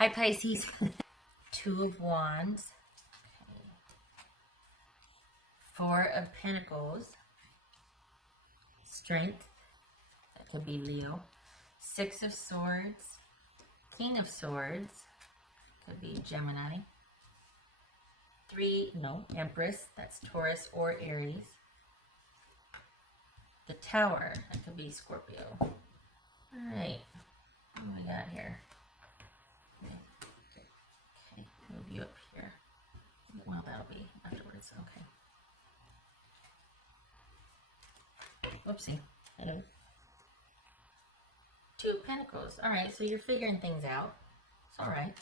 Hi, Pisces. Two of Wands. Okay. Four of Pentacles. Strength. That could be Leo. Six of Swords. King of Swords. Could be Gemini. Empress. That's Taurus or Aries. The Tower. That could be Scorpio. Alright. What do we got here? Okay, move you up here. Well, that'll be afterwards. Okay. Oopsie. Hello. Two of Pentacles. Alright, so you're figuring things out. It's alright.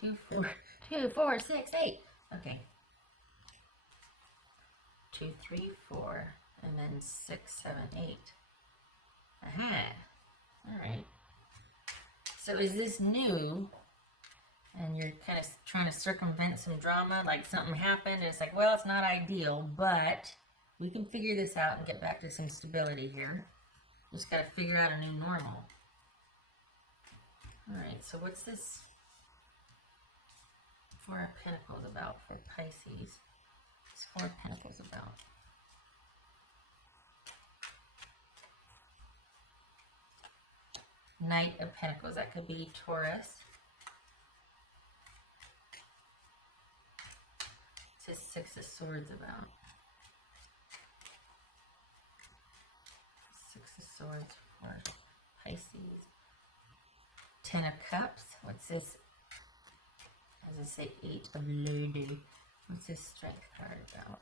Two, four, 6, 8. Okay. 2, 3, 4, and then 6, 7, 8. Aha. Alright. So is this new? And you're kind of trying to circumvent some drama, like something happened, and it's like, well, it's not ideal, but we can figure this out and get back to some stability here. Just got to figure out a new normal. Alright, so what's this Four of Pentacles about for Pisces? What's Four of Pentacles about? Knight of Pentacles, that could be Taurus. What's this Six of Swords about? Six of Swords for Pisces. Ten of Cups. What's this? As I say, Eight of Lotus. What's this Strength card about?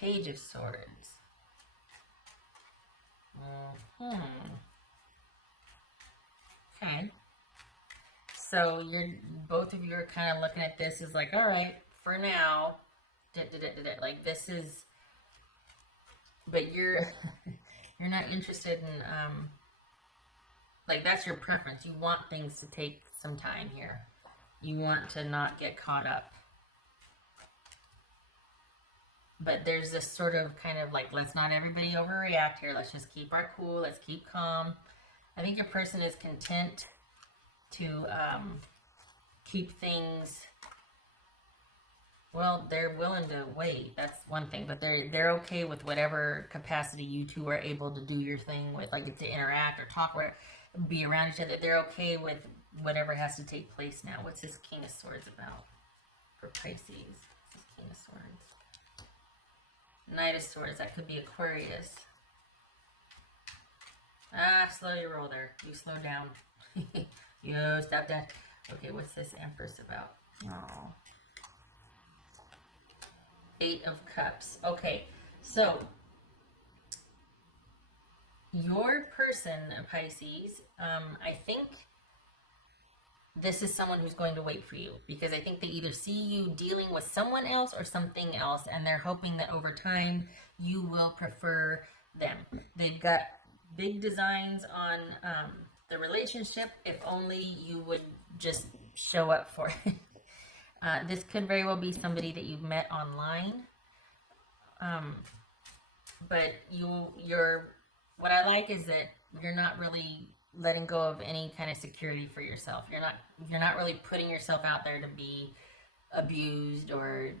Page of Swords. Okay. So both of you are kind of looking at this as like, all right, for now, like this is, but you're not interested in like that's your preference. You want things to take some time here. You want to not get caught up. But there's this sort of kind of like, let's not everybody overreact here. Let's just keep our cool. Let's keep calm. I think your person is content to keep things, well, they're willing to wait. That's one thing. But they're okay with whatever capacity you two are able to do your thing with, like to interact or talk or be around each other. They're okay with whatever has to take place now. What's this King of Swords about for Pisces? What's this King of Swords? Knight of Swords, that could be Aquarius. Slow your roll there. You slow down. Yo, stop that. Okay, what's this Empress about? Oh. Eight of Cups. Okay, so your person, Pisces, I think this is someone who's going to wait for you, because I think they either see you dealing with someone else or something else, and they're hoping that over time you will prefer them. They've got big designs on the relationship, if only you would just show up for it. This could very well be somebody that you've met online, but what I like is that you're not really letting go of any kind of security for yourself. You're not really putting yourself out there to be abused or,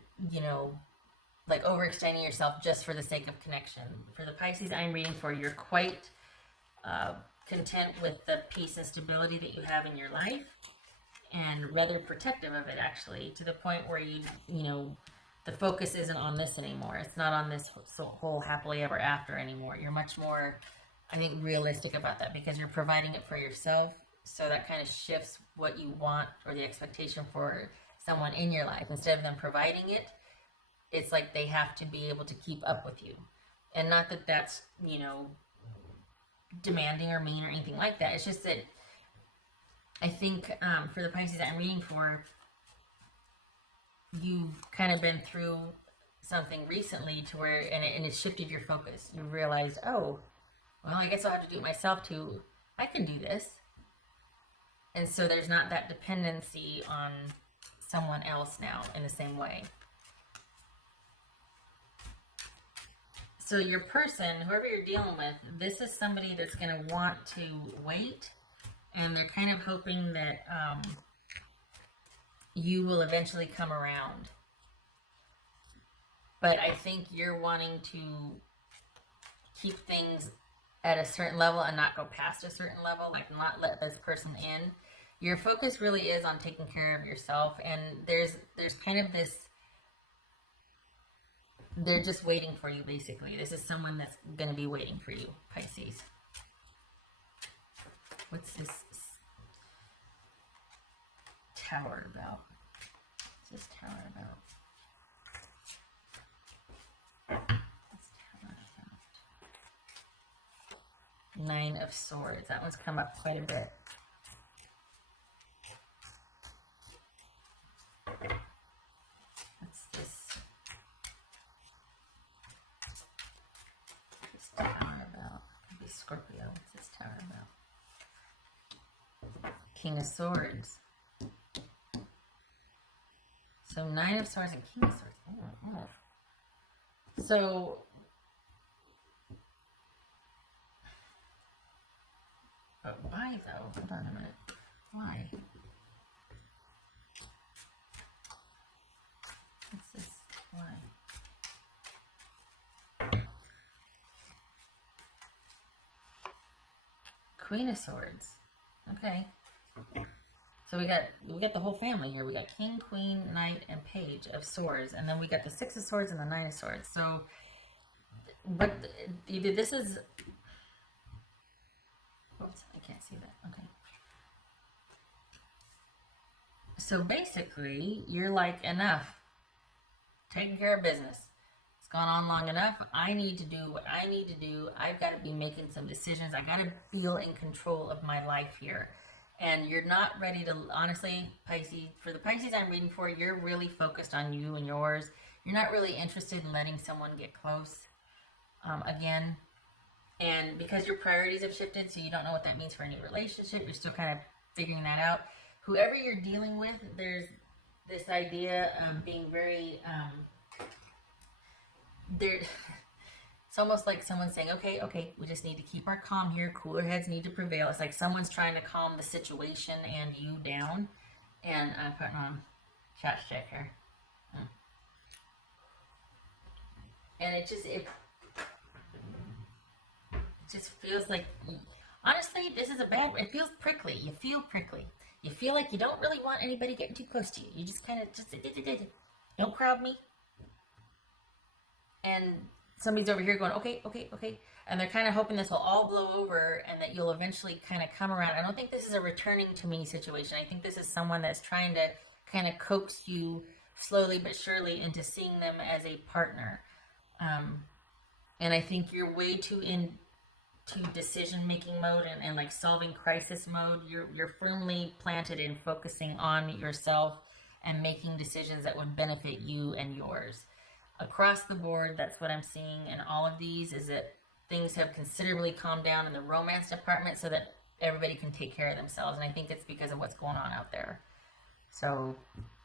like overextending yourself just for the sake of connection. For the Pisces I'm reading for, you're quite content with the peace and stability that you have in your life, and rather protective of it, actually, to the point where the focus isn't on this anymore. It's not on this whole happily ever after anymore. You're much more, I think, realistic about that, because you're providing it for yourself. So that kind of shifts what you want or the expectation for someone in your life. Instead of them providing it, it's like they have to be able to keep up with you. And not that that's, demanding or mean or anything like that. It's just that I think for the Pisces that I'm reading for, you've kind of been through something recently to where, and it shifted your focus. You realized, oh, well, I guess I'll have to do it myself too. I can do this. And so there's not that dependency on someone else now in the same way. So your person, whoever you're dealing with, this is somebody that's going to want to wait, and they're kind of hoping that you will eventually come around. But I think you're wanting to keep things at a certain level and not go past a certain level, like not let this person in. Your focus really is on taking care of yourself, and there's kind of this, they're just waiting for you, basically. This is someone that's going to be waiting for you, Pisces. What's this tower about? What's this tower about? What's tower about? Nine of Swords. That one's come up quite a bit. What's this? What's this tower about? Could be Scorpio. What's this tower about? King of Swords. So Nine of Swords and King of Swords. Oh. So but why though? Hold on a minute. Why? What's this? Why? Queen of Swords. Okay. So we got the whole family here. We got King, Queen, Knight, and Page of Swords, and then we got the Six of Swords and the Nine of Swords. So, but either this is. Oops, I can't see that. Okay. So basically, you're like, enough. Taking care of business. It's gone on long enough. I need to do what I need to do. I've got to be making some decisions. I got to feel in control of my life here. And you're not ready to, honestly, Pisces, for the Pisces I'm reading for, you're really focused on you and yours. You're not really interested in letting someone get close again. And because your priorities have shifted, so you don't know what that means for any relationship, you're still kind of figuring that out. Whoever you're dealing with, there's this idea of being very, it's almost like someone saying, okay, we just need to keep our calm here. Cooler heads need to prevail. It's like someone's trying to calm the situation and you down. And I'm putting on chat check here. And it just feels like, honestly, this is it feels prickly. You feel prickly. You feel like you don't really want anybody getting too close to you. You just kind of don't crowd me. And somebody's over here going, okay. And they're kind of hoping this will all blow over and that you'll eventually kind of come around. I don't think this is a returning to me situation. I think this is someone that's trying to kind of coax you slowly but surely into seeing them as a partner. And I think you're way too into decision-making mode and like solving crisis mode. You're firmly planted in focusing on yourself and making decisions that would benefit you and yours. Across the board, that's what I'm seeing in all of these, is that things have considerably calmed down in the romance department so that everybody can take care of themselves. And I think it's because of what's going on out there. So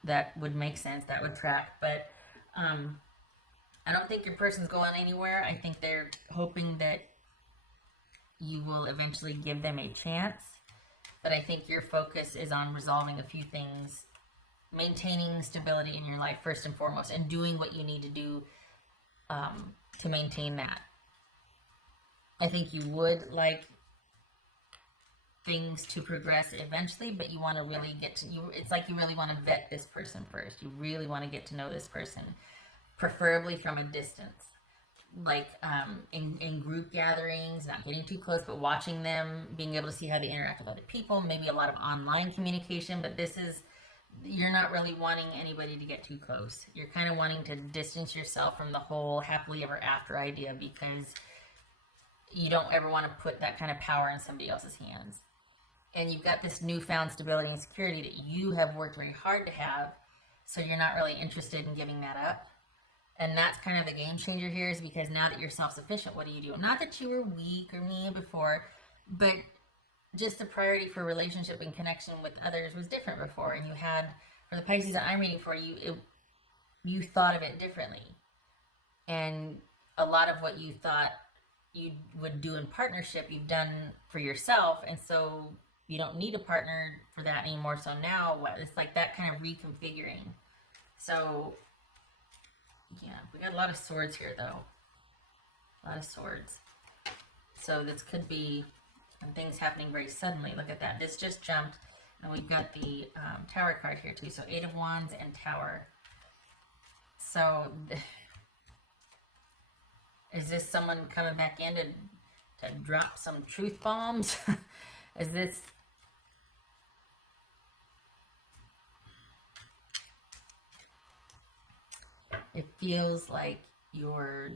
that would make sense. That would track. But I don't think your person's going anywhere. I think they're hoping that you will eventually give them a chance. But I think your focus is on resolving a few things, maintaining stability in your life first and foremost, and doing what you need to do to maintain that. I think you would like things to progress eventually, but you want to really it's like you really want to vet this person first. You really want to get to know this person, preferably from a distance. Like in group gatherings, not getting too close, but watching them, being able to see how they interact with other people, maybe a lot of online communication, but you're not really wanting anybody to get too close. You're kind of wanting to distance yourself from the whole happily ever after idea because you don't ever want to put that kind of power in somebody else's hands. And you've got this newfound stability and security that you have worked very hard to have, so you're not really interested in giving that up. And that's kind of the game changer here, is because now that you're self-sufficient, what do you do? Not that you were weak or mean before, but just the priority for relationship and connection with others was different before. And you had, for the Pisces that I'm reading for, you thought of it differently. And a lot of what you thought you would do in partnership, you've done for yourself, and so you don't need a partner for that anymore. So now it's like that kind of reconfiguring. So yeah, we got a lot of swords here though. A lot of swords. So this could be things happening very suddenly. Look at that. This just jumped. And we've got the Tower card here too. So 8 of Wands and Tower. So is this someone coming back in to drop some truth bombs? Is this... It feels like you're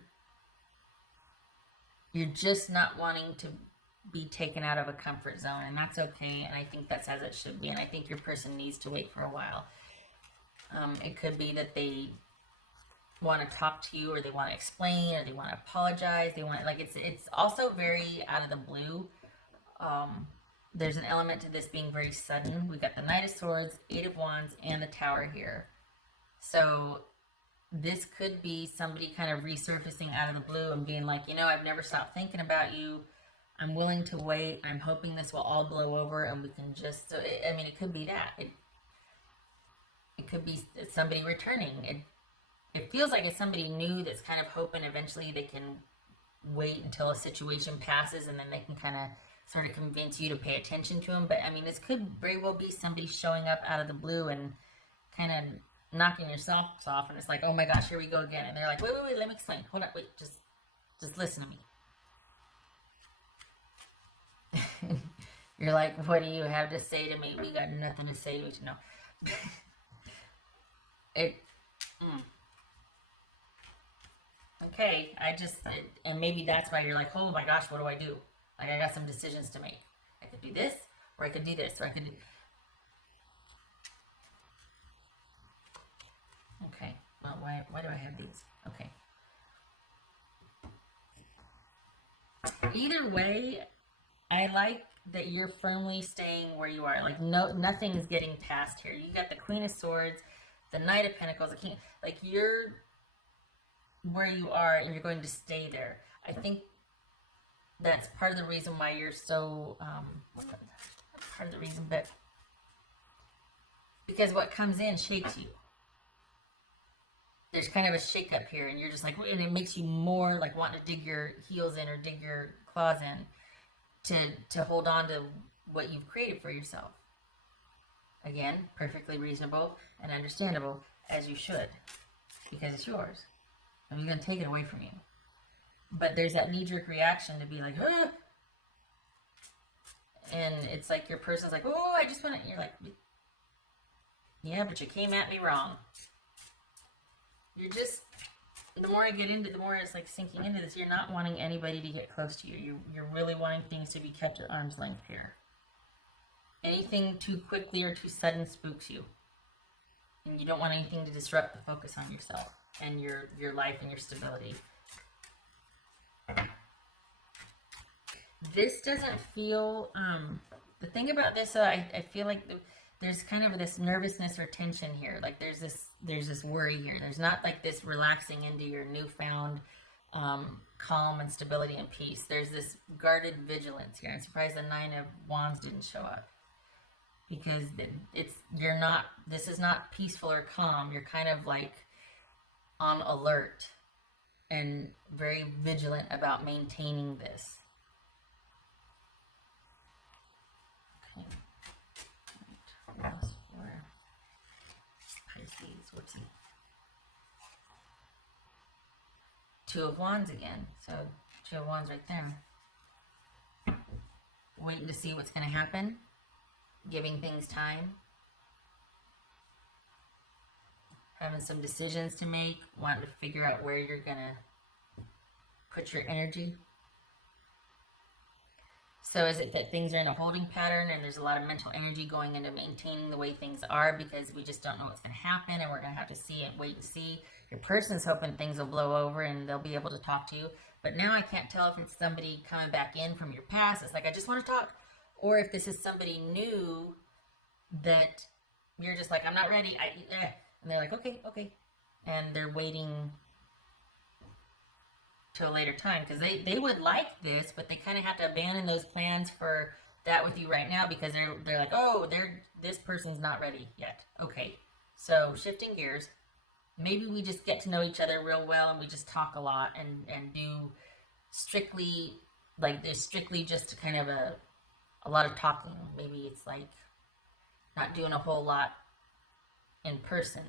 just not wanting to be taken out of a comfort zone, and that's okay, and I think that's as it should be, and I think your person needs to wait for a while. It could be that they want to talk to you, or they want to explain, or they want to apologize. They want, like, it's also very out of the blue. There's an element to this being very sudden. We got the Knight of Swords, 8 of Wands, and the Tower here. So this could be somebody kind of resurfacing out of the blue and being like, you know, I've never stopped thinking about you. I'm willing to wait. I'm hoping this will all blow over and we can just, so I mean, it could be that. It could be somebody returning. It feels like it's somebody new that's kind of hoping eventually they can wait until a situation passes and then they can kind of sort of convince you to pay attention to them. But I mean, this could very well be somebody showing up out of the blue and kind of knocking your socks off, and it's like, oh my gosh, here we go again. And they're like, wait, let me explain. Hold on, wait, just listen to me. You're like, what do you have to say to me? We got nothing to say to each other. No. Okay, and maybe that's why you're like, oh my gosh, what do I do? Like, I got some decisions to make. I could do this, or I could do this, or I could do... Okay, well, why do I have these? Okay. Either way, I like that you're firmly staying where you are. Like, nothing is getting past here. You got the Queen of Swords, the Knight of Pentacles, the King. Like, you're where you are and you're going to stay there. I think that's part of the reason why you're so, part of the reason, but because what comes in shakes you. There's kind of a shake up here, and you're just like, and it makes you more like wanting to dig your heels in or dig your claws in to hold on to what you've created for yourself. Again, perfectly reasonable and understandable, as you should, because it's yours. I'm going to take it away from you. But there's that knee-jerk reaction to be like, ah! And it's like your person's like, oh, I just want to, you're like, yeah, but you came at me wrong. You're just, the more I get into, the more it's like sinking into this, you're not wanting anybody to get close to you. You're really wanting things to be kept at arm's length here. Anything too quickly or too sudden spooks you. And you don't want anything to disrupt the focus on yourself and your life and your stability. This doesn't feel, the thing about this, I feel like there's kind of this nervousness or tension here. Like there's this worry here. There's not like this relaxing into your newfound calm and stability and peace. There's this guarded vigilance here. I'm surprised the 9 of Wands didn't show up, because this is not peaceful or calm. You're kind of like on alert and very vigilant about maintaining this. Okay. What else for Pisces? Whoopsie. 2 of Wands again. So 2 of Wands right there. Waiting to see what's going to happen. Giving things time. Having some decisions to make. Wanting to figure out where you're going to put your energy. So is it that things are in a holding pattern and there's a lot of mental energy going into maintaining the way things are because we just don't know what's going to happen and we're going to have to see and wait and see? Your person's hoping things will blow over and they'll be able to talk to you. But now I can't tell if it's somebody coming back in from your past. It's like, I just want to talk. Or if this is somebody new that you're just like, I'm not ready. And they're like, okay. And they're waiting to a later time, because they would like this, but they kind of have to abandon those plans for that with you right now, because they're like, oh, this person's not ready yet. Okay, so shifting gears, maybe we just get to know each other real well, and we just talk a lot, and do strictly, like, there's strictly just kind of a lot of talking. Maybe it's like not doing a whole lot in person,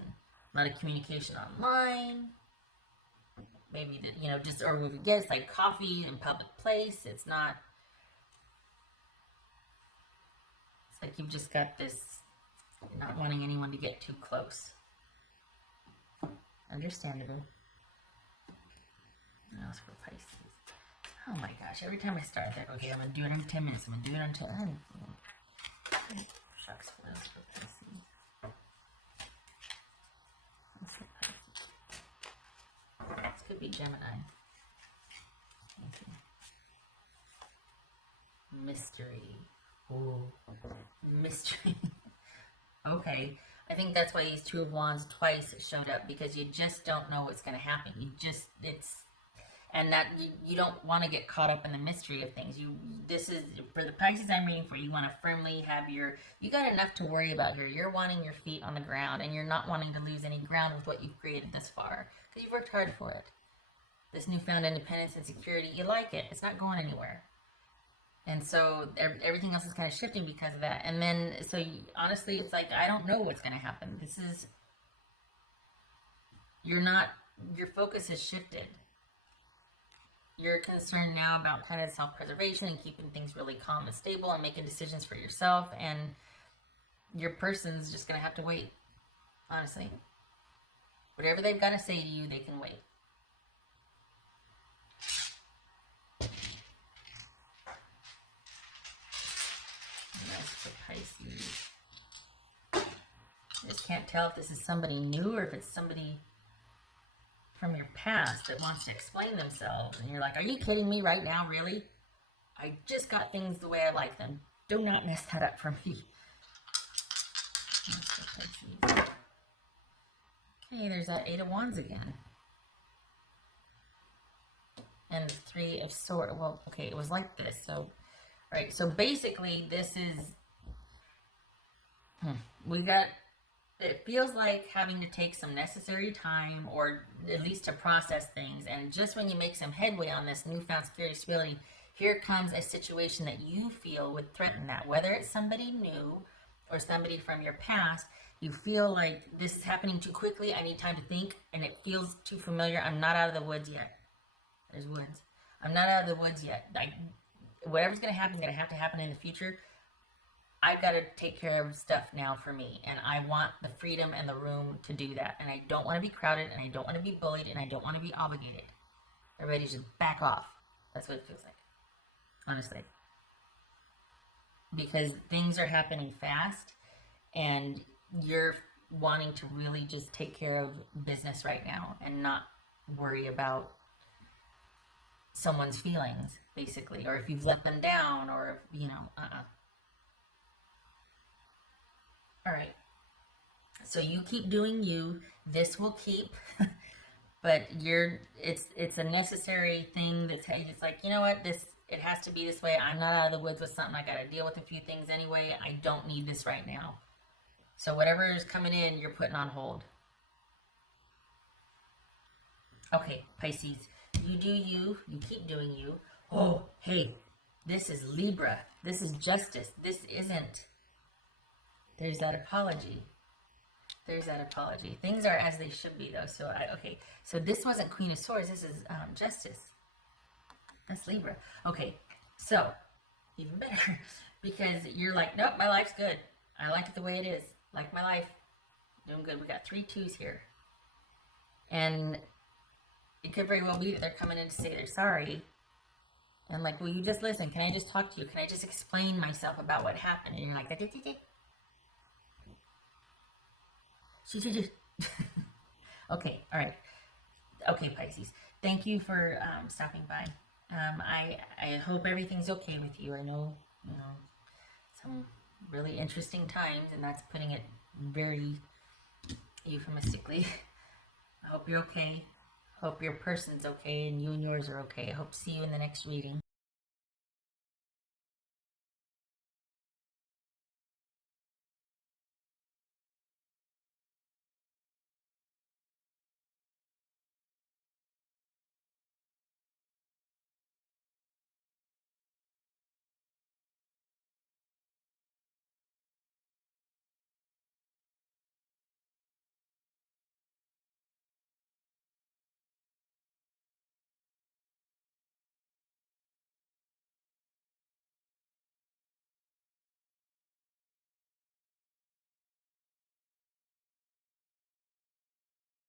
a lot of communication online. Maybe, you know, just, or we get, it's like coffee in public place. It's not, it's like you've just got this, not wanting anyone to get too close. Understandable. What else for Pisces? Oh my gosh, every time I start that, okay, I'm going to do it in 10 minutes. I'm going to do it until, shucks, what else for Pisces? What's for Pisces? This could be Gemini. Okay. Mystery. Ooh, mystery. Okay, I think that's why these Two of Wands twice showed up, because you just don't know what's going to happen. You just, and that you don't want to get caught up in the mystery of things. This is, for the Pisces I'm reading for, you want to firmly have you got enough to worry about here. You're wanting your feet on the ground, and you're not wanting to lose any ground with what you've created this far, because you've worked hard for it. This newfound independence and security, you like it. It's not going anywhere. And so everything else is kind of shifting because of that. And then, so honestly, it's like, I don't know what's going to happen. Your focus has shifted. You're concerned now about kind of self-preservation and keeping things really calm and stable and making decisions for yourself. And your person's just going to have to wait, honestly. Whatever they've got to say to you, they can wait. Pisces. I just can't tell if this is somebody new or if it's somebody from your past that wants to explain themselves. And you're like, are you kidding me right now? Really? I just got things the way I like them. Do not mess that up for me. Okay, there's that Eight of Wands again. And Three of Swords. Well, okay, it was like this. So, right. So basically, this is... it feels like having to take some necessary time, or at least to process things, and just when you make some headway on this newfound security stability, here comes a situation that you feel would threaten that. Whether it's somebody new or somebody from your past, you feel like this is happening too quickly, I need time to think, and it feels too familiar. I'm not out of the woods yet. There's woods. I'm not out of the woods yet. Whatever's going to happen is going to have to happen in the future. I've got to take care of stuff now for me, and I want the freedom and the room to do that, and I don't want to be crowded, and I don't want to be bullied, and I don't want to be obligated. Everybody should back off. That's what it feels like, honestly, because things are happening fast, and you're wanting to really just take care of business right now and not worry about someone's feelings, basically, or if you've let them down, or if, you know, All right, so you keep doing you. This will keep, but it's a necessary thing. It's like, you know what, it has to be this way. I'm not out of the woods with something. I got to deal with a few things anyway. I don't need this right now. So whatever is coming in, you're putting on hold. Okay, Pisces, you do you. You keep doing you. Oh, hey, this is Libra. This is justice. This isn't. There's that apology. There's that apology. Things are as they should be, though. So, okay. So this wasn't Queen of Swords. This is Justice. That's Libra. Okay. So, even better. Because you're like, nope, my life's good. I like it the way it is. Like my life. Doing good. We got 3 2s here. And it could very well be that they're coming in to say they're sorry. And like, will you just listen? Can I just talk to you? Can I just explain myself about what happened? And you're like, okay, all right. Okay, Pisces. Thank you for stopping by. I hope everything's okay with you. I know, some really interesting times, and that's putting it very euphemistically. I hope you're okay. Hope your person's okay and you and yours are okay. I hope to see you in the next reading.